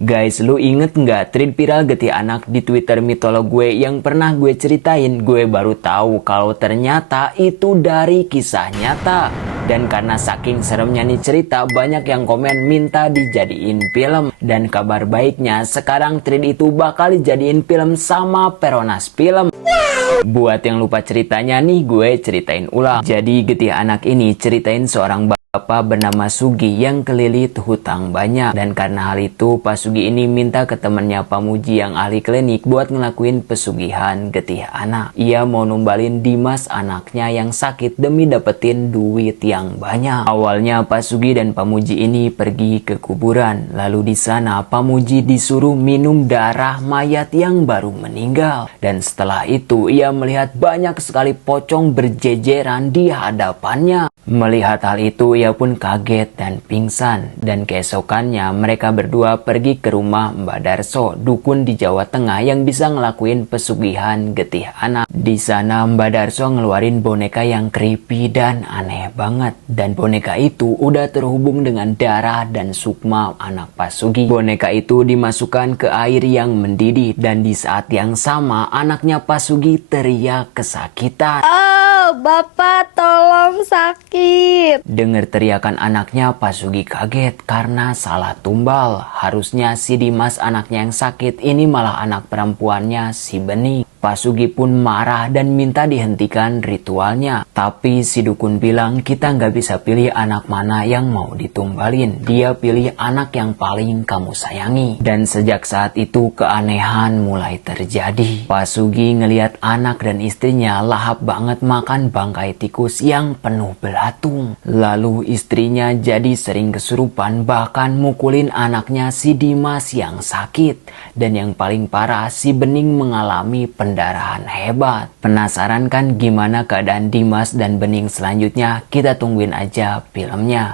Guys, lu inget nggak tweet viral getih anak di Twitter mitolog gue yang pernah gue ceritain? Gue baru tahu kalau ternyata itu dari kisah nyata. Dan karena saking seremnya nih cerita, banyak yang komen minta dijadiin film. Dan kabar baiknya, sekarang tweet itu bakal dijadiin film sama Peronas Film. Buat yang lupa ceritanya nih, gue ceritain ulang. Jadi getih anak ini ceritain seorang bapak bernama Sugi yang kelilit hutang banyak. Dan karena hal itu, Pak Sugi ini minta ke temannya Pak Muji yang ahli klinik buat ngelakuin pesugihan getih anak. Ia mau numbalin Dimas anaknya yang sakit demi dapetin duit yang banyak. Awalnya Pak Sugi dan Pak Muji ini pergi ke kuburan. Lalu di sana Pak Muji disuruh minum darah mayat yang baru meninggal. Dan setelah itu ia melihat banyak sekali pocong berjejeran di hadapannya. Melihat hal itu, ia pun kaget dan pingsan. Dan keesokannya mereka berdua pergi ke rumah Mbak Darso, dukun di Jawa Tengah yang bisa ngelakuin pesugihan getih anak. Di sana Mbak Darso ngeluarin boneka yang creepy dan aneh banget. Dan boneka itu udah terhubung dengan darah dan sukma anak Pak Sugi. Boneka itu dimasukkan ke air yang mendidih. Dan di saat yang sama anaknya Pak Sugi teriak kesakitan. Bapak tolong sakit. Dengar teriakan anaknya, Pak Sugi kaget karena salah tumbal. Harusnya si Dimas anaknya yang sakit, ini malah anak perempuannya si Bening. Pak Sugi pun marah dan minta dihentikan ritualnya. Tapi si dukun bilang kita nggak bisa pilih anak mana yang mau ditumbalin. Dia pilih anak yang paling kamu sayangi. Dan sejak saat itu keanehan mulai terjadi. Pak Sugi ngelihat anak dan istrinya lahap banget makan bangkai tikus yang penuh belatung. Lalu istrinya jadi sering kesurupan, bahkan mukulin anaknya si Dimas yang sakit. Dan yang paling parah, si Bening mengalami pendarahan hebat. Penasaran kan gimana keadaan Dimas dan Bening selanjutnya? Kita tungguin aja filmnya.